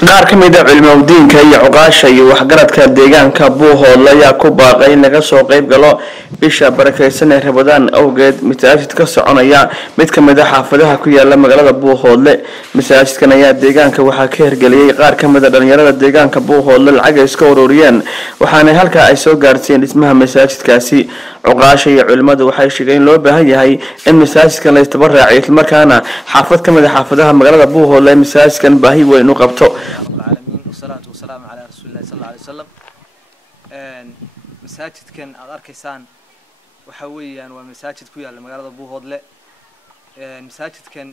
qaar ka mid ah cilmi-diinka iyo cuqaasha iyo waxgaradka deegaanka Buuhoodle ayaa ku baaqay in laga soo qayb galo bisha barakeysan ee Ramadaan awgeed masaajid ka soconaya mid ka mid ah xaafadaha ku yaala magaalada Buuhoodle. Masaajidkan ayaa deegaanka waxaa ka hirgeliyay qaar ka mid ah dhalinyarada deegaanka Buuhoodle lacag ay iska ururiyeen waxaana halka ay soo gaarsiin dhismaha masaajidkaasi. cuqaasha iyo culimadu waxay sheegeen loo baahan yahay in masaajidkan la isbarraaciyo isla markaana xaafad ka mid ah xaafadaha magaalada Buuhoodle masaajidkan baahi weyn u qabto. والصلاة والسلام على رسول الله صلى الله عليه وسلم. مساجد كان أركيسان وحويا ومساجد كويا لمجرد بوهودلة. مساجد كان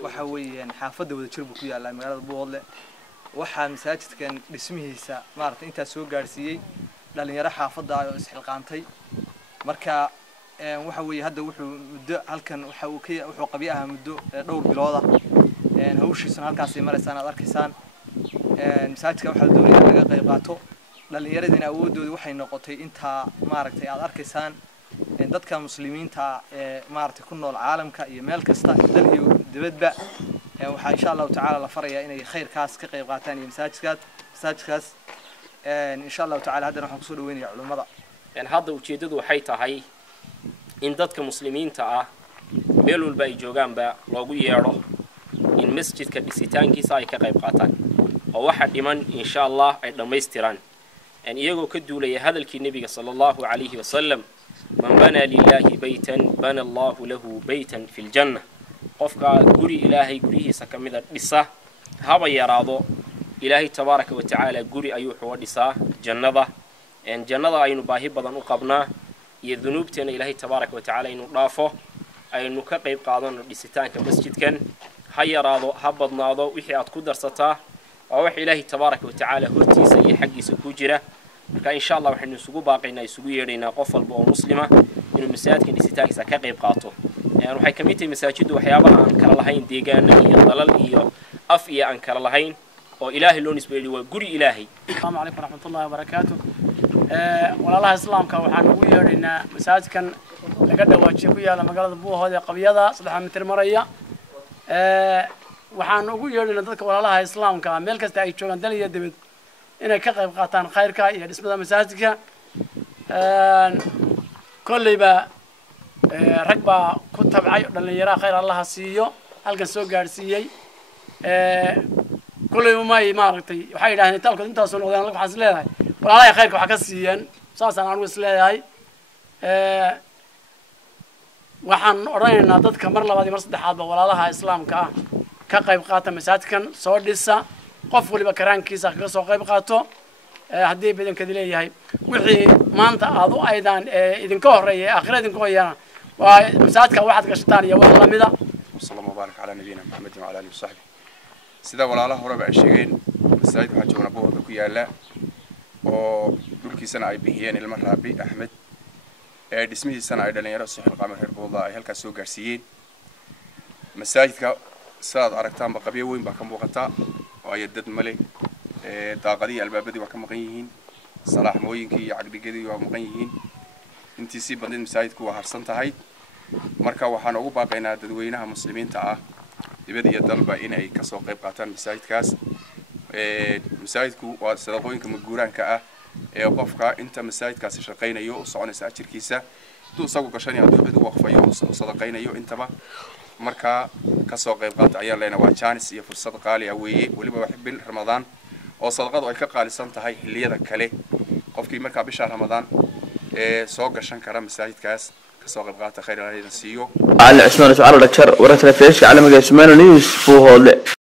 وحويا حافظ وذكرب كويا لمجرد بوهودلة. وح مساجد كان اسمه سا مارت أنت سوق جارسية لأن يرى حافظ على إسحاق قانتي مركا وحوي هذا وحو مد هل كان وحوكي وحو قبيعها مد دور بلوضة هوش سنة هل كاسي مرة سنة أركيسان مساجدka waxa la doonayaa laga qayb qaato dhalinyarada awoodooda waxay noqotay inta maaragtay aad arkaysaan in dadka muslimiinta ee maaragtay ku nool caalamka iyo meel kasta dal iyo dibadba waxa insha Allah ta'ala la farayaa inay khayrkaas ka qayb qaataan iyo masaajidkaas insha Allah ta'ala hadana waxaan ku soo dhaweynayaa culimada hadda ujeedadu waxay tahay in dadka muslimiinta ah meel walba ay joogaanba loogu yeero in masjidka dhisitaankiisa ay ka qayb qaataan oo waxa dhiman insha Allah ay dhameystiraan iyagoo ka duulaya hadalkii nabiga sallallahu alayhi wa sallam man bana lillahi baytan bana Allah lahu baytan fil janna qofka guri ilaahay gurihiisa kamida dhisa haba yaraado ilaahay tabaaraka wa ta'ala guri ayuu wuxuu dhisaa jannada aynu baahi badan u qabnaa iyo dunuubteena ilaahay tabaaraka wa ta'ala inuu dhaafo aynu ka qayb qaadano dhisitaanka masjidkan ha yaraado ha badnaado wixii aad ku darsataa wax ilaahi tabaaraka wa ta'ala hortiisa iyo xaqiisa ku jira marka insha Allah waxaynu isugu baaqaynaa isugu yeedhaynaa qof walba oo muslima inuu masaajidka dhisitaankiisa ka qayb qaato waxay kamid tahay masaajidu waxyaabaha aan kala lahayn deegaana iyo dalal iyo af iyo aan kala lahayn oo ilaahi loo nisbeeyay waa guri ilaahi. Assalamu alaykum warahmatullahi wabarakatuh. walaalaha islaamka waxaan ugu yeedhaynaa masaajidkan laga dhawaajiyo ku yaala magaalada Buuhoodle qabiyada 3 mitir maraya waxaan ugu yeedhaynaa dadka walaalaha islaamka meel kasta ay joogaan dal iyo dibad inay ka qayb qaataan khayrka iyo dhismada masaajidka kulliba rag baa ku tabcay dhalinyaro khayr Allah siiyo halkan soo gaarsiiyay kulliba maaragtay waxay yiraahdeen talku intaas oo noqdaan waxaan isleeyahay walaalaha khayrka waxa ka siiyeen saasaan aan isleeyahay waxaan oranaynaa dadka mar labaad iyo mar saddexaad ba walaalaha islaamka ka qayb qaata masaajidkan soo dhisa qof waliba karaankiisa ka soo qayb qaato hadii badankeed leeyahay wixii maanta aad u aydaan idinka horeeyay aakhirada idinka horeeyana waa masaajidka waxaad gashataan iyo wax lamida sallallahu barak ala nabiyina muhammad wa ala alihi wa sahbihi sida walaalaha horeba ay sheegeen masaajid waxa joogna Buuhoodle ku yaala oo dhulkiisana ay bixiyeen ilma Raabi Ahmed dhismihiisana ay dhalinyaro Sahel Qamar reer Buuhoodle ay halkaas soo gaarsiiyeen masaajidka saad aragtaan ba qabiyo weyn ba ka muuqata oo ay dad male daaqadii albaabadii waa ka maqan yihiin salaaxmooyinkii iyo cagdigadii waa maqan yihiin intii si badan masaajidku waa harsan tahay marka waxaan ugu baaqaynaa dadweynaha muslimiinta ah dibadda iyo dalba in ay ka soo qayb qaataan masaajidkaas masaajidku waa sadaqooyinka maguuraanka ah qofka inta masaajidkaasi shaqeynayo oo soconaysa ajirkiisa duu isagu gashanaya duu cid u waqfayo oo sadaqeynayo intaba marka ka soo qayb qaata ayaa leena waa chance iyo fursad qaali ah weeye waliba wax bil Ramadaan oo sadaqadu ay ka qaalisan tahay xilliyada kale qofkii marka bisha Ramadaan soo gashan kara masaajidkaas ka soo qayb qaata khayr ilaahay siiyo على عثمان سعر الدكتور ورث الفيش على مجلس مانو نيوز Buuhoodle.